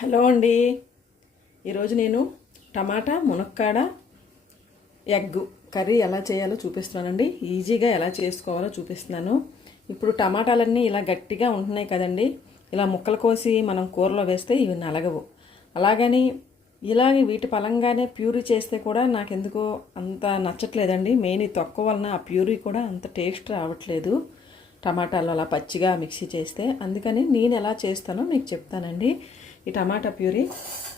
Hello అండి. ఈరోజు నేను టమాటా మునక్కాడ ఎగ్ కర్రీ ఎలా చేయాలో చూపిస్తున్నానండి. ఈజీగా ఎలా చేసుకోవాలో చూపిస్తున్నాను. ఇప్పుడు టమాటాలన్నీ ఇలా గట్టిగా ఉంటున్నాయి కదండి. ఇలా ముక్కలు కోసి మనం కూరలో వేస్తే ఇవి నలగవు. అలాగని ఇలాగే వీటి పలంగానే ప్యూరీ చేస్తే కూడా నాకెందుకో అంత నచ్చట్లేదండి. మెయిన్ ఈ తొక్క వలన ఆ ప్యూరీ కూడా అంత టేస్ట్ రావట్లేదు. టమాటాలు అలా పచ్చిగా మిక్సీ చేస్తే అందుకని నేను ఎలా చేస్తానో మీకు చెప్తానండి. ఈ టమాటా ప్యూరీ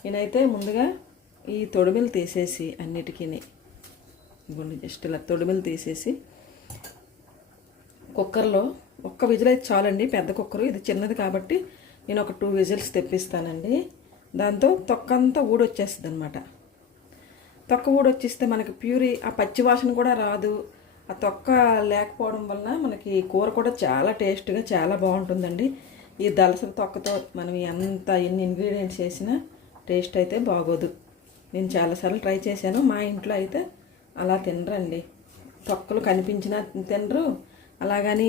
నేనైతే ముందుగా ఈ తొడిమిలు తీసేసి అన్నిటికీ జస్ట్ ఇలా తొడిమిలు తీసేసి కుక్కర్లో ఒక్క విజిల్ అయితే చాలండి. పెద్ద కుక్కరు ఇది చిన్నది కాబట్టి నేను ఒక 2 విజిల్స్ తెప్పిస్తానండి. దాంతో తొక్క అంతా ఊడొచ్చేస్తుంది అనమాట. తొక్క ఊడొచ్చేస్తే మనకి ప్యూరీ ఆ పచ్చి వాసన కూడా రాదు. ఆ తొక్క లేకపోవడం వలన మనకి కూర కూడా చాలా టేస్ట్గా చాలా బాగుంటుందండి. ఈ దలసర తొక్కతో మనం ఎన్ని ఇంగ్రీడియంట్స్ వేసినా టేస్ట్ అయితే బాగోదు. నేను చాలాసార్లు ట్రై చేశాను. మా ఇంట్లో అయితే అలా తినరండి. తొక్కలు కనిపించినా తినరు. అలాగని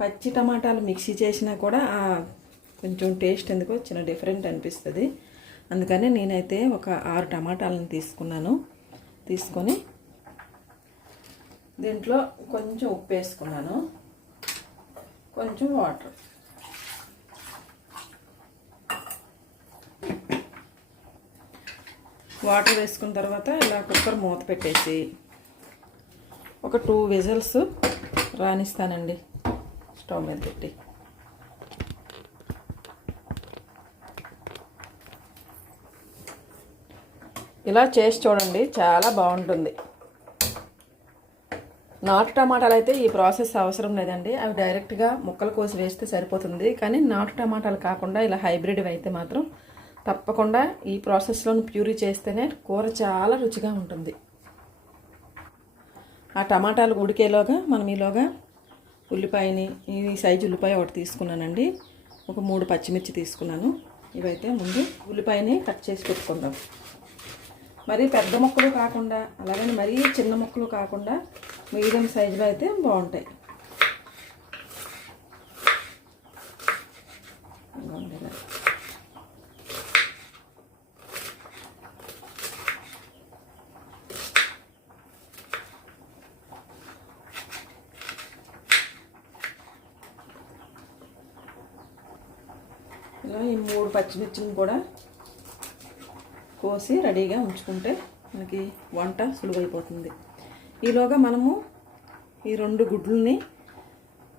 పచ్చి టమాటాలు మిక్సీ చేసినా కూడా కొంచెం టేస్ట్ ఎందుకో చిన్న డిఫరెంట్ అనిపిస్తుంది. అందుకని నేనైతే ఒక 6 టమాటాలను తీసుకొని దీంట్లో కొంచెం ఉప్పు వేసుకున్నాను, కొంచెం వాటర్ వేసుకున్న తర్వాత ఇలా కుక్కర్ మూత పెట్టేసి ఒక 2 విజిల్స్ రానిస్తానండి. స్టవ్ మీద పెట్టి ఇలా చేసి చూడండి, చాలా బాగుంటుంది. నాటు టమాటాలు అయితే ఈ ప్రాసెస్ అవసరం లేదండి. అవి డైరెక్ట్గా ముక్కలు కోసి వేస్తే సరిపోతుంది. కానీ నాటు టమాటాలు కాకుండా ఇలా హైబ్రిడ్ అయితే మాత్రం తప్పకుండా ఈ ప్రాసెస్లో ప్యూరీ చేస్తేనే కూర చాలా రుచిగా ఉంటుంది. ఆ టమాటాలు ఉడికేలోగా మనం ఈలోగా ఉల్లిపాయని ఈ సైజు ఉల్లిపాయ ఒకటి తీసుకున్నానండి. ఒక 3 పచ్చిమిర్చి తీసుకున్నాను. ఇవైతే ముందు ఉల్లిపాయని కట్ చేసి పెట్టుకుందాం. మరీ పెద్ద ముక్కలు కాకుండా అలాగని మరీ చిన్న ముక్కలు కాకుండా మీడియం సైజులో అయితే బాగుంటాయి. ఇలా ఈ 3 పచ్చిమిర్చిని కూడా కోసి రెడీగా ఉంచుకుంటే మనకి వంట సులువైపోతుంది. ఈలోగా మనము ఈ 2 గుడ్లని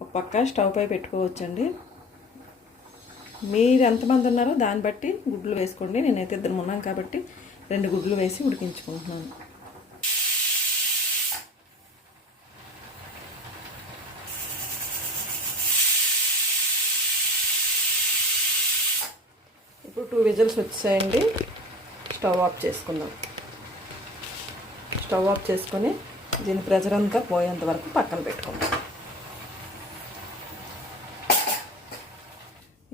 ఒక పక్క స్టవ్ పై పెట్టుకోవచ్చండి. మీరు ఎంతమంది ఉన్నారో దాన్ని బట్టి గుడ్లు వేసుకోండి. నేనైతే 2 ఉన్నాను కాబట్టి 2 గుడ్లు వేసి ఉడికించుకుంటున్నాను. ఇప్పుడు 2 విజిల్స్ వచ్చాయండి. స్టవ్ ఆఫ్ చేసుకుందాం. స్టవ్ ఆఫ్ చేసుకొని దీని ప్రెజర్ అంతా పోయేంత వరకు పక్కన పెట్టుకుందాం.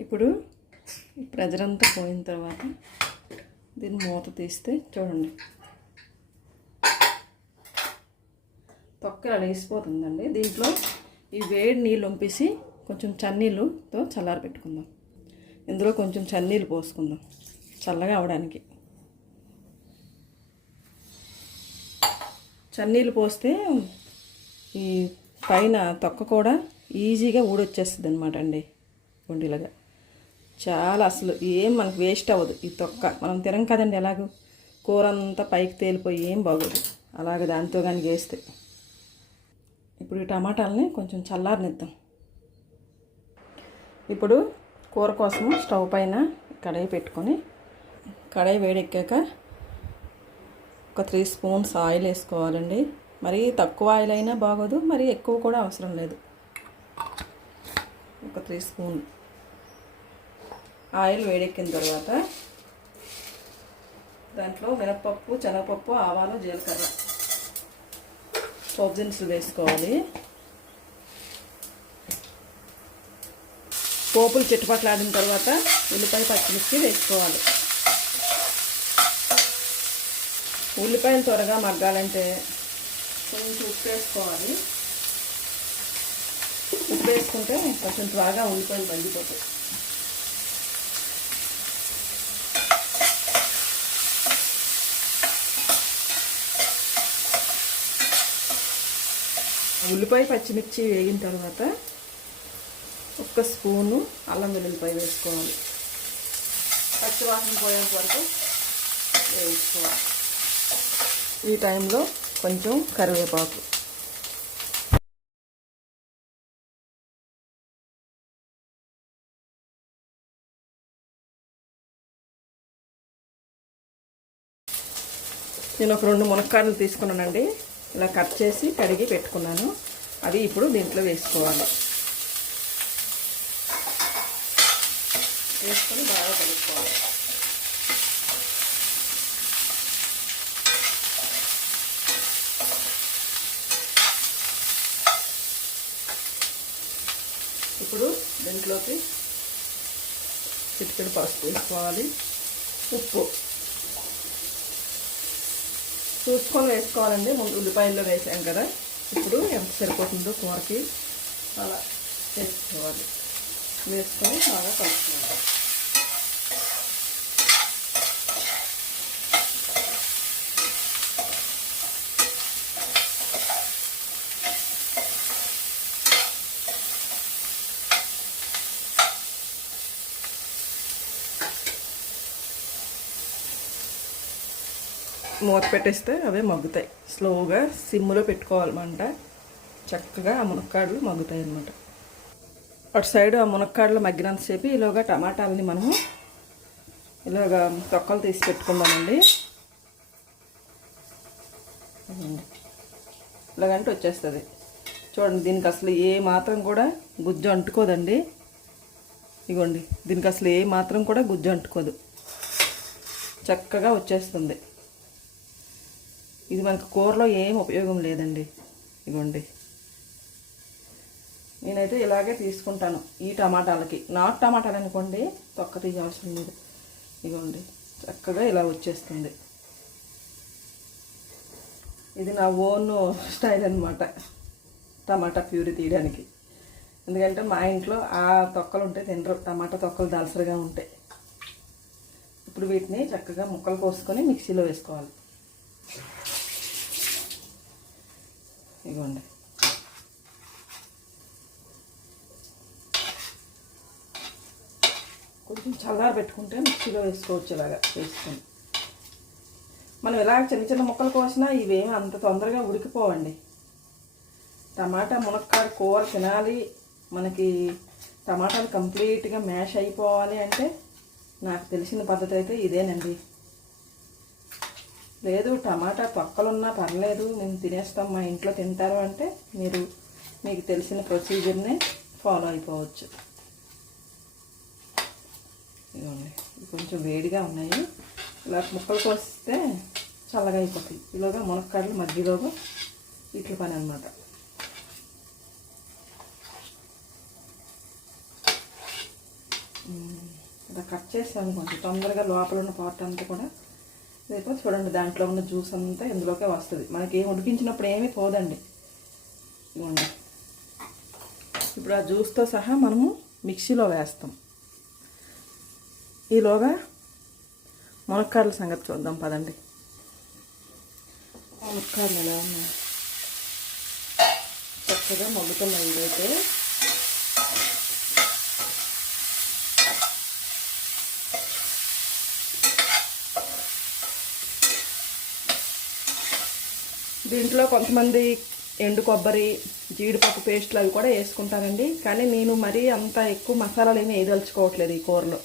ఇప్పుడు ఈ ప్రెజర్ అంతా పోయిన తర్వాత దీన్ని మూత తీస్తే చూడండి తొక్క అడిగిసిపోతుందండి. దీంట్లో ఈ వేడి నీళ్ళు వంపేసి కొంచెం చన్నీళ్ళతో చల్లారి పెట్టుకుందాం. ఇందులో కొంచెం చన్నీళ్ళు పోసుకుందాం చల్లగా అవడానికి. చన్నీళ్ళు పోస్తే ఈ పైన తొక్క కూడా ఈజీగా ఊడొచ్చేస్తుంది అనమాట అండి. గుండెలుగా చాలా అసలు ఏం మనకు వేస్ట్ అవ్వదు. ఈ తొక్క మనం తినం కదండి. ఎలాగో కూర అంతా పైకి తేలిపోయి ఏం బాగోదు అలాగే దాంతో కానీ వేస్తే. ఇప్పుడు ఈ టమాటాలని కొంచెం చల్లారనిద్దాం. ఇప్పుడు కూర కోసం స్టవ్ పైన కడాయి పెట్టుకొని కడాయి వేడెక్కాక ఒక 3 స్పూన్స్ ఆయిల్ వేసుకోవాలండి. మరీ తక్కువ ఆయిల్ అయినా బాగోదు, మరీ ఎక్కువ కూడా అవసరం లేదు. ఒక 3 స్పూన్ ఆయిల్ వేడెక్కిన తర్వాత దాంట్లో మినపప్పు, శనగపప్పు, ఆవాలు, జీలకర్ర పోపు దినుసులు వేసుకోవాలి. పోపులు చిట్టుపట్లాడిన తర్వాత ఉల్లిపాయ, పచ్చిమిర్చి వేసుకోవాలి. ఉల్లిపాయలు త్వరగా మగ్గాలంటే కొంచెం ఉప్పు వేసుకోవాలి. ఉప్పు వేసుకుంటే కొంచెం త్వరగా ఉల్లిపాయలు మగ్గిపోతాయి. ఉల్లిపాయ పచ్చిమిర్చి వేగిన తర్వాత ఒక్క స్పూను అల్లం వెల్లుల్లిపాయ వేసుకోవాలి. పచ్చివాసన పోయేంత వరకు వేసుకోవాలి. ఈ టైంలో కొంచెం కరివేపాకు, నేను ఒక 2 మునక్కాడలు తీసుకున్నానండి. ఇలా కట్ చేసి కడిగి పెట్టుకున్నాను. అవి ఇప్పుడు దీంట్లో వేసుకోవాలి. వేసుకొని బాగా కలుపుకోవాలి. ఇప్పుడు దీంట్లోకి చిటికెడు పసుపు వేసుకోవాలి. ఉప్పు చూసుకొని వేసుకోవాలండి. ముందు ఉల్లిపాయల్లో వేసాం కదా, ఇప్పుడు ఎంత సరిపోతుందో కూరకి అలా వేసుకోవాలి. వేసుకొని బాగా కలుపుకోవాలి. మూత పెట్టేస్తే అవే మగ్గుతాయి. స్లోగా సిమ్లో పెట్టుకోవాలి మంట. చక్కగా ఆ మునక్కాడలు మగ్గుతాయి అన్నమాట. అటు సైడ్ ఆ మునక్కాడలు మగ్గినంతసేపు ఇలాగా టమాటాలని మనము ఇలాగా తొక్కలు తీసి పెట్టుకుందామండి. ఇలాగంటే వచ్చేస్తుంది. చూడండి, దీనికి అసలు ఏ మాత్రం కూడా గుజ్జు అంటుకోదండి. ఇగోండి, దీనికి అసలు ఏ మాత్రం కూడా గుజ్జు అంటుకోదు. చక్కగా వచ్చేస్తుంది. ఇది మనకు కూరలో ఏం ఉపయోగం లేదండి. ఇగోండి, నేనైతే ఇలాగే తీసుకుంటాను ఈ టమాటాలకి. నాటు టమాటాలు అనుకోండి, తొక్క తీయ అవసరం లేదు. ఇగోండి, చక్కగా ఇలా వచ్చేస్తుంది. ఇది నా ఓన్ స్టైల్ అనమాట టమాటా ప్యూరీ తీయడానికి. ఎందుకంటే మా ఇంట్లో ఆ తొక్కలు ఉంటే తినరు, టమాటా తొక్కలు దలసరిగా ఉంటాయి. ఇప్పుడు వీటిని చక్కగా ముక్కలు కోసుకొని మిక్సీలో వేసుకోవాలి. ఇవ్వండి, కొంచెం చల్లార పెట్టుకుంటే మిక్సీలో వేసుకోవచ్చు. ఇలాగా వేసుకొని మనం ఇలా చిన్న చిన్న ముక్కలు కోసినా ఇవేమి అంత తొందరగా ఉడికిపోవండి. టమాటా మునక్కాడ కూర తినాలి, మనకి టమాటాలు కంప్లీట్గా మ్యాష్ అయిపోవాలి అంటే నాకు తెలిసిన పద్ధతి అయితే ఇదేనండి. లేదు టమాటా తొక్కలున్నా పర్లేదు, మేము తినేస్తాం, మా ఇంట్లో తింటారు అంటే మీకు తెలిసిన ప్రొసీజర్ని ఫాలో అయిపోవచ్చు. ఇదిగోండి, కొంచెం వేడిగా ఉన్నాయి. ఇలా ముక్కలు కోస్తే చల్లగా అయిపోతాయి. ఇలాగా మునక్కాడలు మధ్యలోగా ఇట్ల పని అనమాట. ఇలా కట్ చేస్తాను కొంచెం తొందరగా లోపల ఉన్న పార్ట్ అంతా కూడా. లేకపోతే చూడండి, దాంట్లో ఉన్న జ్యూస్ అంతా ఇందులోకే వస్తుంది. మనకి ఉడికించినప్పుడు ఏమీ పోదండి. ఇవ్వండి, ఇప్పుడు ఆ జ్యూస్తో సహా మనము మిక్సీలో వేస్తాం. ఈలోగా మునక్కాడల సంగతి చూద్దాం పదండి. మునక్కాడలు ఎలా ఉన్నాయి, చక్కగా మగ్గుతున్నాయి. ఇదైతే దీంట్లో కొంతమంది ఎండు కొబ్బరి, జీడిపప్పు పేస్ట్లు అవి కూడా వేసుకుంటారండి. కానీ నేను మరీ అంత ఎక్కువ మసాలాలు ఏమీ వేయదలుచుకోవట్లేదు ఈ కూరలో.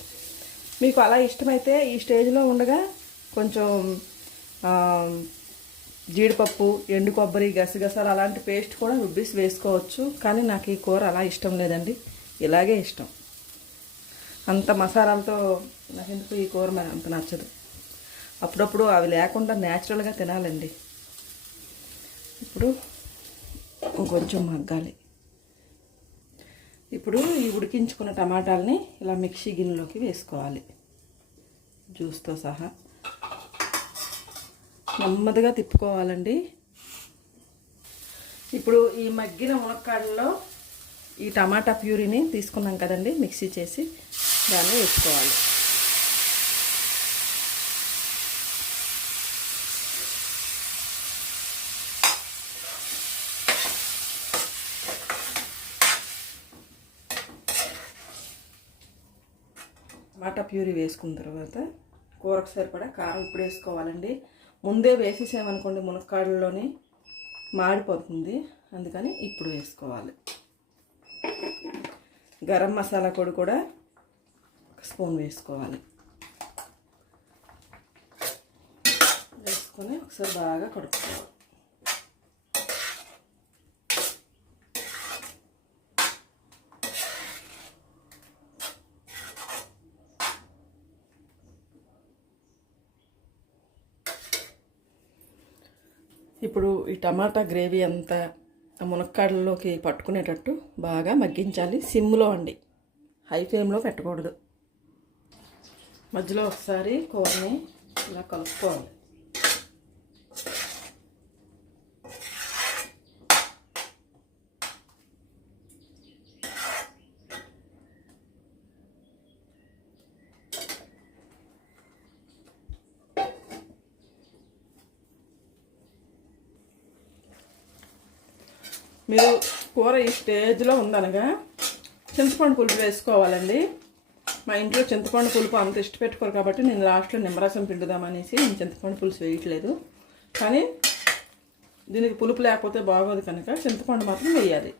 మీకు అలా ఇష్టమైతే ఈ స్టేజ్లో ఉండగా కొంచెం జీడిపప్పు, ఎండు కొబ్బరి, గసగసాలు అలాంటి పేస్ట్ కూడా రుబ్బేసి వేసుకోవచ్చు. కానీ నాకు ఈ కూర అలా ఇష్టం లేదండి, ఇలాగే ఇష్టం. అంత మసాలాలతో నాకు ఎందుకు ఈ కూర అంత నచ్చదు. అప్పుడప్పుడు అవి లేకుండా న్యాచురల్గా తినాలండి. ఇప్పుడు కొంచెం మగ్గాలి. ఇప్పుడు ఈ ఉడికించుకున్న టమాటాలని ఇలా మిక్సీ గిన్నెలోకి వేసుకోవాలి. జ్యూస్తో సహా నెమ్మదిగా తిప్పుకోవాలండి. ఇప్పుడు ఈ మగ్గిన మునక్కాడల్లో ఈ టమాటా ప్యూరీని తీసుకున్నాం కదండి, మిక్సీ చేసి దాన్ని వేసుకోవాలి. టమాటా ప్యూరీ వేసుకున్న తర్వాత కూరకు సరిపడా కారం ఇప్పుడు వేసుకోవాలండి. ముందే వేసేసామనుకోండి మునక్కాడల్లోనే మాడిపోతుంది, అందుకని ఇప్పుడు వేసుకోవాలి. గరం మసాలా పొడి కూడా 1 స్పూన్ వేసుకోవాలి. వేసుకొని ఒకసారి బాగా కడుక్కోవాలి. ఇప్పుడు ఈ టమాటా గ్రేవీ అంతా మునక్కాడల్లోకి పట్టుకునేటట్టు బాగా మగ్గించాలి. సిమ్లో అండి, హై ఫ్లేమ్లో పెట్టకూడదు. మధ్యలో ఒకసారి కూరని ఇలా కలుపుకోవాలి. మీరు కూర ఈ స్టేజ్లో ఉందనగా చింతపండు పులుపు వేసుకోవాలండి. మా ఇంట్లో చింతపండు పులుపు అంత ఇష్టపెట్టుకోరు కాబట్టి నేను లాస్ట్లో నిమ్మరసం పిండుదామనేసి నేను చింతపండు పులుసు వేయట్లేదు. కానీ దీనికి పులుపు లేకపోతే బాగోదు కనుక చింతపండు మాత్రం వేయాలి.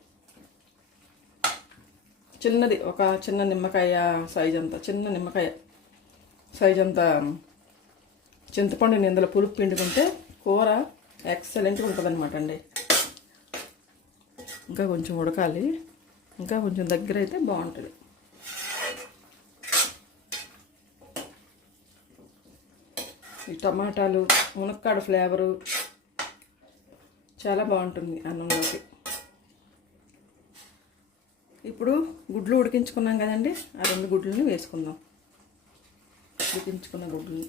చిన్నది, ఒక చిన్న నిమ్మకాయ సైజ్ అంతా, చిన్న నిమ్మకాయ సైజ్ అంతా చింతపండుని ఇందులో పులుపు పిండుకుంటే కూర ఎక్సలెంట్గా ఉంటుంది అనమాట అండి. ఇంకా కొంచెం ఉడకాలి, ఇంకా కొంచెం దగ్గర అయితే బాగుంటుంది. ఈ టమాటాలు మునక్కాడ ఫ్లేవరు చాలా బాగుంటుంది అన్నంలోకి. ఇప్పుడు గుడ్లు ఉడికించుకున్నాం కదండి, ఆ 2 గుడ్లని వేసుకుందాం. ఉడికించుకున్న గుడ్లు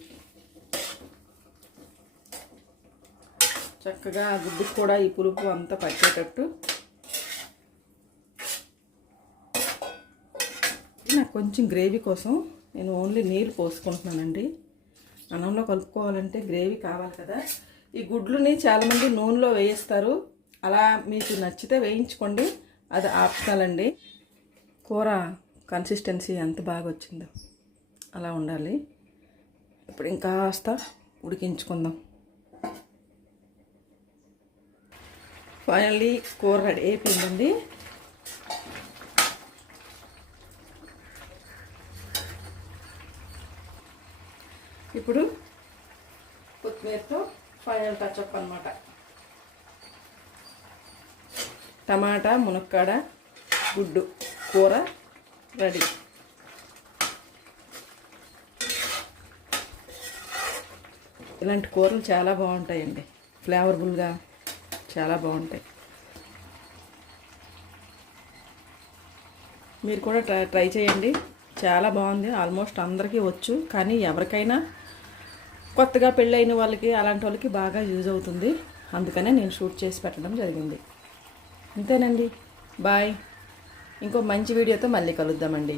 చక్కగా ఆ గుడ్డుకు కూడా ఈ పులుపు అంతా పట్టేటట్టు. నాకు కొంచెం గ్రేవీ కోసం నేను ఓన్లీ నీళ్ళు పోసుకుంటున్నానండి. అన్నంలో కలుపుకోవాలంటే గ్రేవీ కావాలి కదా. ఈ గుడ్లుని చాలామంది నూనెలో వేయిస్తారు, అలా మీకు నచ్చితే వేయించుకోండి, అది ఆప్షనల్ అండి. కూర కన్సిస్టెన్సీ ఎంత బాగా వచ్చిందో అలా ఉండాలి. ఇప్పుడు ఇంకా కాస్త ఉడికించుకుందాం. ఫైనల్లీ కూర రెడీ అయిపోయిందండి. ఇప్పుడు కొత్తిమీరతో ఫైనల్ టచ్అప్ అనమాట. టమాటా మునక్కాడ గుడ్డు కూర రెడీ. ఇలాంటి కూరలు చాలా బాగుంటాయండి, ఫ్లేవర్ఫుల్గా చాలా బాగుంటాయి. మీరు కూడా ట్రై చేయండి, చాలా బాగుంది. ఆల్మోస్ట్ అందరికీ వచ్చు, కానీ ఎవరికైనా కొత్తగా పెళ్ళైన వాళ్ళకి అలాంటి వాళ్ళకి బాగా యూజ్ అవుతుంది. అందుకనే నేను షూట్ చేసి పెట్టడం జరిగింది. అంతేనండి, బాయ్. ఇంకో మంచి వీడియోతో మళ్ళీ కలుద్దామండి.